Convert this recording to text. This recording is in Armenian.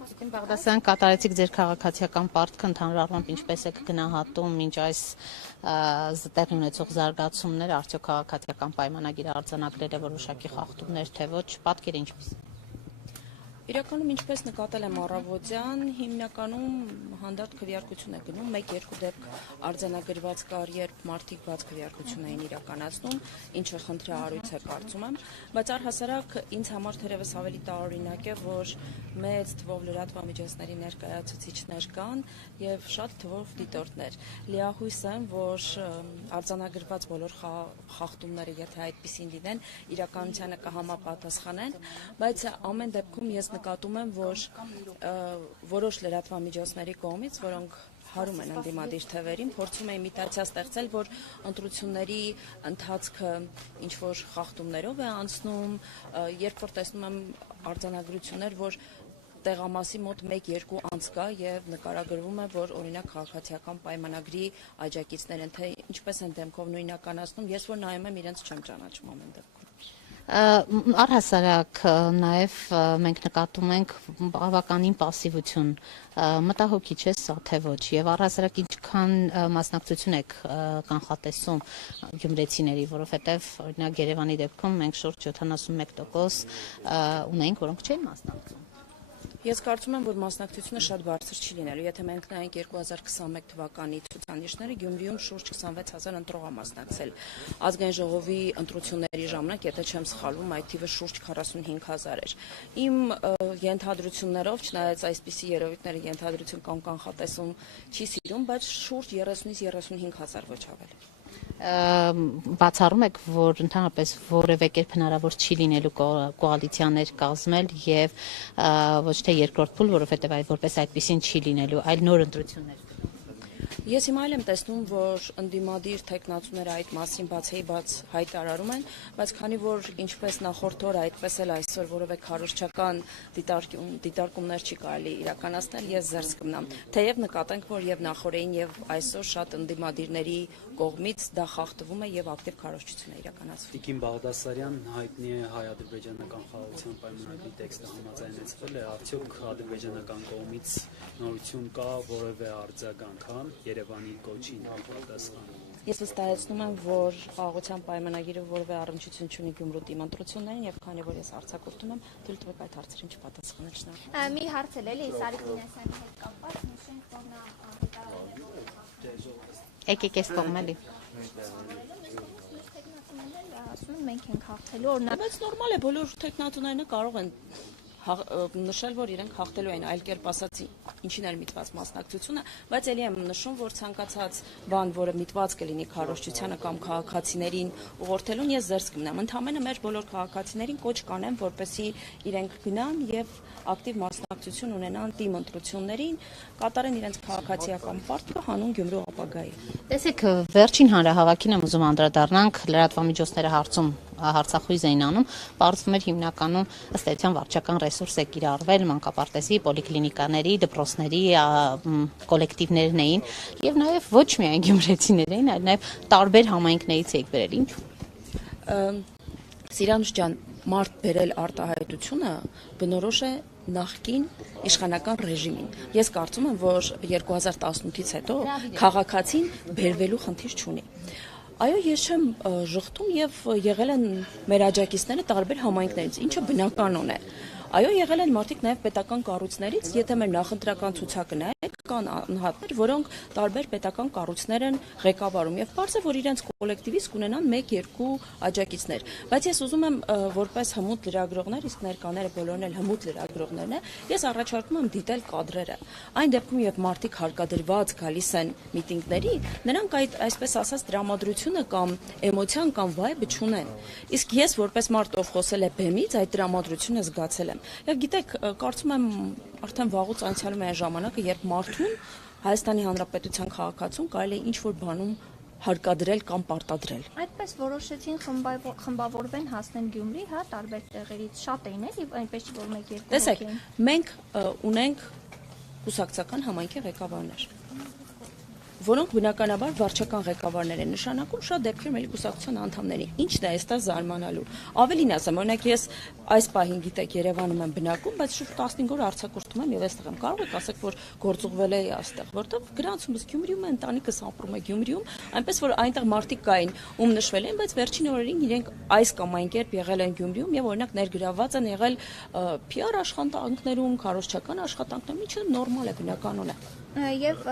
Բաղդասարյան, կատարեցիք ձեր քաղաքացիական պարտքը, ընդհանուր առմամբ ինչպես եք գնահատում մինչ այս տեղի ունեցող զարգացումներ, արդյոք քաղաքացիական պայմանագիրը արձանագրել է որոշակի խախտումներ, թե ոչ, պատկերը ինչպես։ Իրականում ինչպես նկատել եմ առավոտյան, հիմնականում հանդարտ քվեարկություն է գնում, 1-2 դեպք արձանագրված կար, երբ մարդիկ բաց քվեարկություն էին իրականացնում, ինչը խնդրահարույց է կարծում եմ, բայց առհասարակ ինձ համար թերևս ավելի տարօրինակ է, որ մեծ թվով լրատվամիջոցների ներկայացուցիչներ կան եւ շատ թվով դիտորդներ։ Լիահույս եմ, որ արձանագրված բոլոր խախտումները, եթե այդպիսին լինեն, իրականությանը կհամապատասխանեն, բայց ամեն դեպքում ես նկատում եմ, որ որոշ լրատվամիջոցների կողմից, որոնք հարում են ընդդիմադիր թևերին, փորձում են իմիտացիա ստեղծել, որ ընտրությունների ընթացքը ինչ-որ խախտումներով է անցնում, երբ որ տեսնում եմ արձանագրություններ, որ տեղամասի մոտ 1-2 անց կա եւ նկարագրվում է, որ օրինակ քաղաքացիական պայմանագրի աջակիցներ են, թե ինչպես են դեմքով նույնականացնում, ես որ նայում եմ իրենց չեմ ճանաչում ամեն դեպքում։ Առհասարակ նաև մենք նկատում ենք բավականին պասիվություն, մտահոգիչ է սա թե ոչ, եւ առհասարակ ինչքան մասնակցություն եք կանխատեսում գյումրեցիների, որովհետեւ օրինակ Երևանի դեպքում մենք շուրջ 71% ունենք, որոնք չեն մասնակցում։ Ես կարծում եմ, որ մասնակցությունը շատ բարձր չի լինելու, եթե մենք նայենք 2021 թվականի ցուցանիշները, Գյումրիում շուրջ 26,000 ընտրող է մասնակցել։ Ազգային ժողովի ընտրությունների ժամանակ, եթե չեմ սխալվում, այդ թիվը շուրջ 45,000 էր։ Իմ ենթադրություններով, չնայած այսպիսի երևույթները ենթադրություն կամ կանխատեսում չի սիրում, բայց շուրջ 30-ից 35,000 ոչ ավելի։ Բացառում եք, որ ընդհանրապես որևէ կերպ հնարավոր չի լինելու կոալիցիաներ կազմել եւ ոչ թե երկրորդ փուլ, որովհետեւ այդ որպես այդպեսին չի լինելու, այլ նոր ընտրություններ։ Ես հիմա էլ եմ տեսնում, որ ընդդիմադիր տեխնացուները այդ մասին բաց հայտարարում են, բայց քանի որ ինչպես նախորդ օրը, այդպես էլ այսօր որևէ քարոզչական դիտարկումներ չի կարելի իրականացնել, ես զերծ կմնամ։ Թեև նկատենք, որ եւ նախորդին եւ այսօր շատ ընդդիմադիրների կողմից դա խախտվում է եւ ակտիվ քարոզչություն է իրականացվում։ Տիկին Բաղդասարյան հայտնի է հայ-ադրբեջանական խաղաղության պայմանագրի տեքստը համաձայնեցվել է, արդյոք ադրբեջանական կողմից նորություն կա, որևէ արձագանք կա Երևանի կոչին համապատասխան։ Ես վստահեցնում եմ, որ խաղաղության պայմանագիրը որևէ առնչություն չունի Գյումրու դիմ ընտրություններին եւ քանի որ ես արձակուրդում եմ, թույլ տվեք այդ հարցերին չպատասխանել, շնորհակալ։ Մի հարց էլ էլի Սարիկ Մինասյանի հետ կապված, նշենք, որ նա Եկեք էս կողմելի։ ասում մենք ենք հաղթելու, օրինակ։ Բայց նորմալ է, բոլոր տեխնատուներն կարող են նշել, որ իրենք հաղթելու են, այլ կերպ ասած ինչին էր միտված մասնակցությունը, բայց ելի եմ նշում, որ ցանկացած բան, որը միտված կլինի քարոզչությանը կամ քաղաքացիներին ուղղորդելուն, ես զերծ կմնամ։ Ընդհանրապես մեր բոլոր քաղաքացիներին կոչ կանեմ, որպեսզի իրենք գնան եւ ակտիվ մասնակցություն ունենան թիմ ընտրություններին, կատարեն իրենց քաղաքացիական պարտքը հանուն Գյումրու ապագայի։ Տեսեք, վերջին հանրահավաքին եմ ուզում անդրադառնանք, լրատվամիջոցները հարցախույզ էին անում, պարզվում էր հիմնականում ըստ էության վարչական ռեսուրս է կիրառվել մանկապարտեզի, պոլիկլինիկաների, դպրոցների կոլեկտիվներն էին եւ նաեւ ոչ միայն գյումրեցիներ էին, այլ նաեւ տարբեր համայնքներից եք բերել, ինչ։ Սիրանուշ ջան, մարդ բերել արտահայտությունը բնորոշ է նախկին իշխանական ռեժիմին։ Ես կարծում եմ, որ 2018-ից հետո քաղաքացին բերվելու խնդիր չունի։ Այո, ես չեմ ժխտում եւ եղել են մեր աջակիցները տարբեր համայնքներից, ինչը բնականon է։ Այո, եղել են մարդիկ նաև պետական կառույցներից, եթե մեր նախընտրական ցուցակը նայեք, կան անհատներ, որոնք տարբեր պետական կառույցներ են ղեկավարում եւ բարձ է, որ իրենց կոլեկտիվից կունենան 1-2 աջակիցներ։ Բայց ես ուզում եմ որպես հմուտ լրագրողներ, իսկ ներկաները բոլորն էլ հմուտ լրագրողներն են, ես առաջարկում եմ դիտել կադրերը։ Այն դեպքում, երբ մարդիկ հարկադրված գալիս են միտինգների, նրանք այդ այսպես ասած տրամադրությունը կամ էմոցիան կամ վայբը չունեն։ Իսկ ես որպես մարդ, ով խոսել է բեմից, այդ տրամադրությունը զգացել եմ։ Եվ գիտեք, կարծում եմ արդեն վաղուց անցյալում է այն ժամանակը, երբ մարդուն Հայաստանի Հանրապետության քաղաքացուն կարելի է ինչ-որ բանում հարկադրել կամ պարտադրել։ Այդպես որոշեցին խմբավորվեն հասնեն Գյումրի, հա, տարբեր տեղերից շատ էին էլի, այնպես չի որ 1-2 հոգի։ Տեսեք, մենք ունենք կուսակցական համայնքի ղեկավարներ։ որոնք բնականաբար վարչական ղեկավարներ են նշանակում, շատ դեպքերում էլի կուսակցության անդամների։ Ինչն է այստեղ զարմանալու։ Ավելին ասեմ, օրինակ ես այս պահին գիտեք Երևանում եմ բնակում, բայց շուրջ 15 օր արձակուրդում եմ եւ այստեղ եմ։ Կարող եք ասեք, որ գործուղվել է այստեղ, որտեղ գրանցումս Գյումրիում է, ընտանիքս ապրում է Գյումրիում, այնպես որ այնտեղ մարդիկ կային, ում նշվել են, բայց վերջին օրերին իրենք այս կամ այն կերպ եղել են Գյումրիում եւ օրինակ ներգրավված են եղել PR աշխատանքներում, քարոզչական աշխատանքներում, ինչը նորմալ է, բնականon է։ Եվ